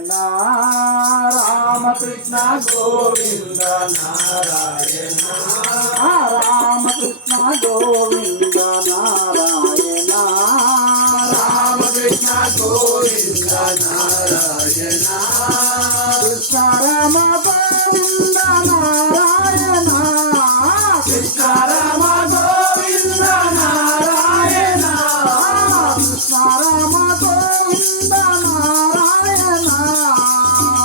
నారాయణ రామకృష్ణ గోవింద నారాయణ రామకృష్ణ గోవింద నారాయణ రామకృష్ణ గోవింద నారాయణ కృష్ణ రామ గోవింద నారాయణ కృష్ణ రామ గోవింద నారాయణ కృష్ణ రామ గోవింద నారాయణ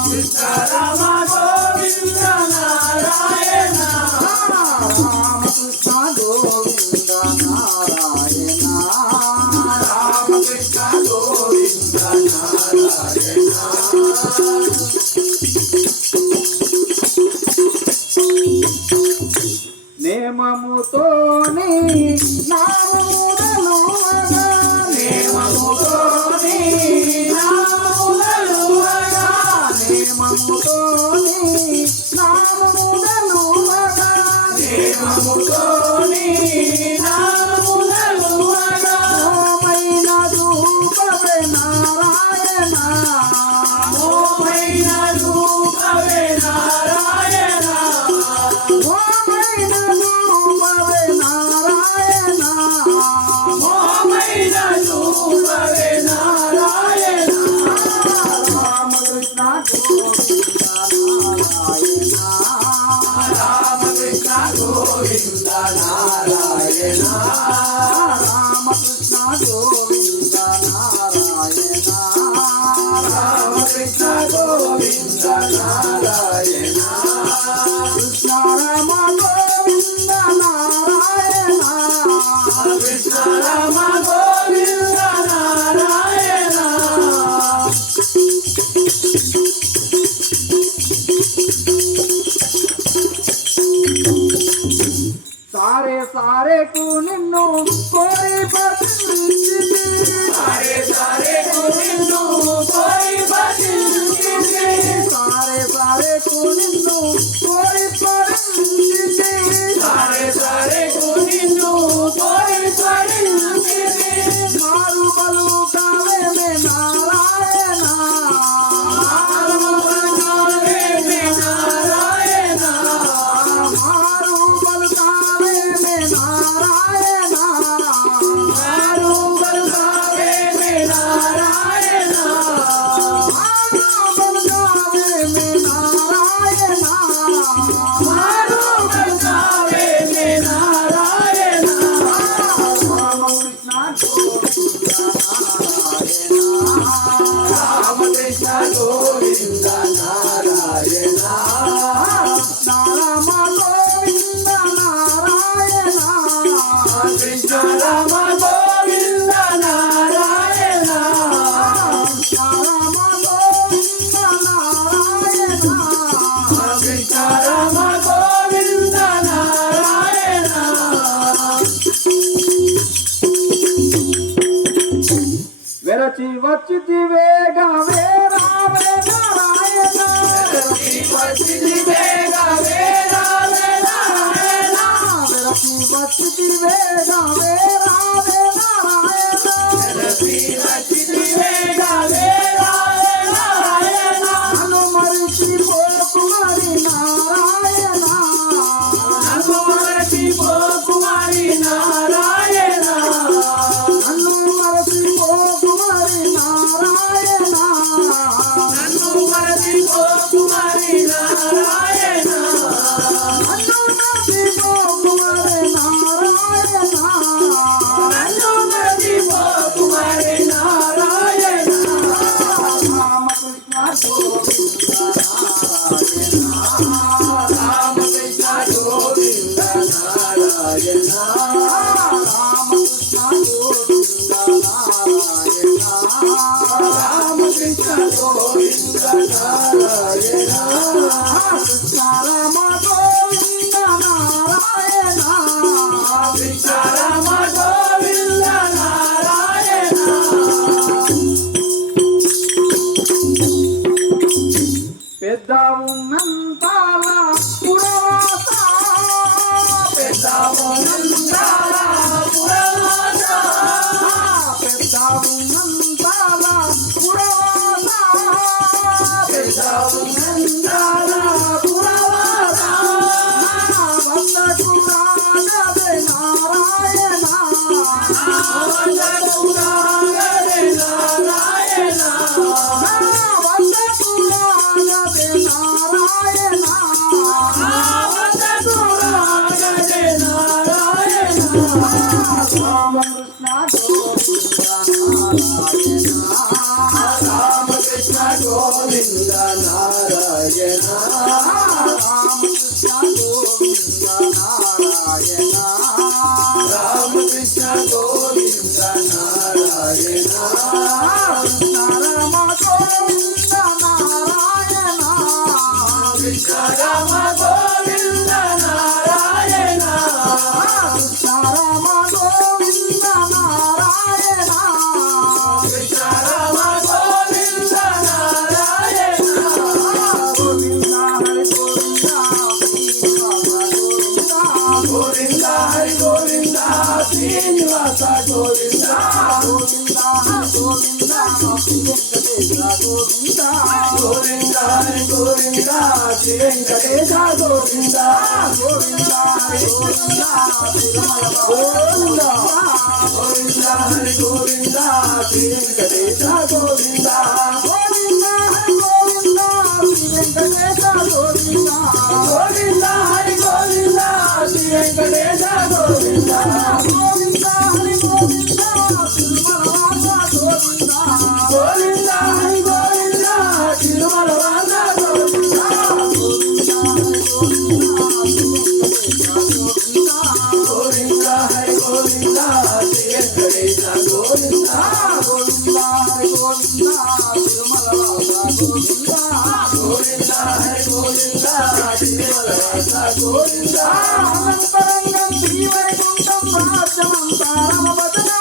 కృష్ణ రామ గోవింద నారాయణ రామకృష్ణ గోవింద నారాయణ రామకృష్ణ గోవింద నారాయణ నేమముతోని నామములను నేమముతోని నామములను నేమముతోని నామములను నేమముతోని నామములను ఓమైన రూపవే నారాయణ ఓమైన రూపవే నారాయణ ఓమైన రూపవే నారాయణ ఓమైన రూపవే నారాయణ రామకృష్ణ గోవింద నారాయణ రామకృష్ణ గోవింద నారాయణ రామకృష్ణ గోవింద నారాయణ రామకృష్ణ గోవింద నారాయణ కృష్ణ రామ గోవింద నారాయణ కృష్ణ రామ గోవింద నారాయణ సారే సారేకు నిన్ను కోరి భజించితి సారే సారేకు నిన్ను కోరి భజించితి సారే సారేకు నిన్ను కోరి భజించితి సారే సారేకు నిన్ను కోరి భజించితి మారు పలుకావే నారాయణ మారు పలుకావే నారాయణ మారు పలుకావే నారాయణ మారు పలుకావే నారాయణ మారు పలుకావే నారాయణ మారు పలుకావే నారాయణ రామకృష్ణ గోవింద నారాయణ రామకృష్ణ గోవింద నారాయణ కృష్ణ రామ గోవింద నారాయణ కృష్ణ రామ గోవింద నారాయణ కృష్ణ రామ గోవింద నారాయణ వెరచి వచ్చితివేగవే రావే నారాయణ వెరచి వచ్చితివేగవే రావే నారాయణ వెరచి వచ్చితివేగవే రావే నారాయణ వెరచి వచ్చితివేగవే రావే నారాయణ నన్ను మరిచిపోకు మరి నారాయణ నన్ను మరిచిపోకు మరి నారాయణ నన్ను మరిచిపోకు మరి నారాయణ నన్ను మరిచిపోకు మరి నారాయణ నన్ను మరిచిపోకు మరి నారాయణ నన్ను మరిచిపోకు మరి నారాయణ రామకృష్ణ గోవింద నారాయణ రామకృష్ణ గోవింద నారాయణ రామకృష్ణ గోవింద నారాయణ రామకృష్ణ గోవింద నారాయణ కృష్ణ రామ గోవింద నారాయణ కృష్ణ రామ గోవింద నారాయణ పెద్ద ఉన్నంతాల పురవాస పెద్ద ఉన్నంతాల పురవాస పెద్ద ఉన్నంతాల పురవాస గోవింద గోవింద హరి గోవింద శ్రీ వెంకటేశ గోవింద గోవింద హరి గోవింద తిరుమల గోవింద గోవింద హరి గోవింద శ్రీ వెంకటేశ గోవింద గోవింద హరి గోవింద శ్రీ వెంకటేశ గోవింద గోవింద హరి గోవింద శ్రీ వెంకటేశ గోవింద గోవింద హరి గోవింద తిరుమల గోవింద గోవింద హరి గోవింద తిరుమల గోవింద గోవింద హరి గోవింద శ్రీ వెంకటేశ గోవింద గోవింద హరి గోవింద తిరుమల గోవింద గోవింద హరి గోవింద తిరుమల గోవింద అనంతరంగం శ్రీ వైకుంఠం రాజ్యమంతారమ భజన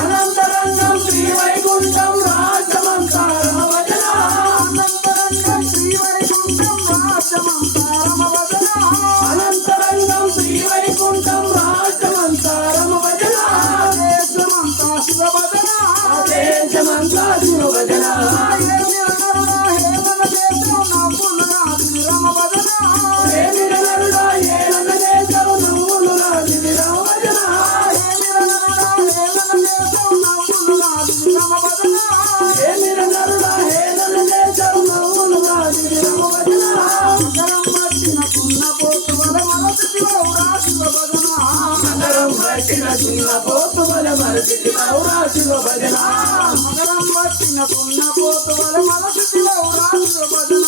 అనంతరంగం శ్రీ వైకుంఠం రాజ్యమంతారమ భజన అనంతరంగం శ్రీ వైకుంఠం రాజ్యమంతారమ భజన అనంతరంగం శ్రీ వైకుంఠం రాజ్యమంతారమ భజన దేశమంతా శివ భజన దేశమంతా శివ భజన చిన్న పోతు వల మరచితి ఔరా శివ భజన మగరం వచ్చిన సున్న పోతు వల మరచితి ఔరా శివ భజన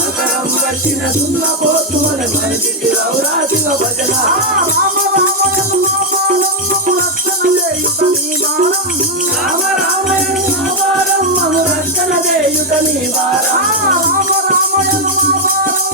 మగరం వచ్చిన సున్న పోతు వల మరచితి ఔరా శివ భజన రామ రామయను మాపారం రక్షణ చేయుత నీ భారం రామ రామయను మాపారం రక్షణ చేయుత నీ భారం రామ రామయను మాపారం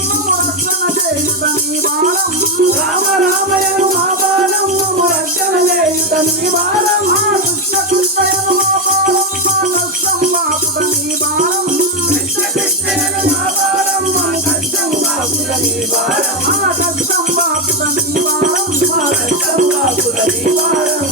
రక్షణ చేయుత నీ భారం రామ రామయను మాపారం రక్షణ చేయుత నీ భారం కృష్ణ కృష్ణయను మాపారం కష్టం బాపుట నీ భారం కృష్ణ కృష్ణయను మాపారం కష్టం బాపుట నీ భారం కష్టం బాపుట నీ భారం కష్టం బాపుట నీ భారం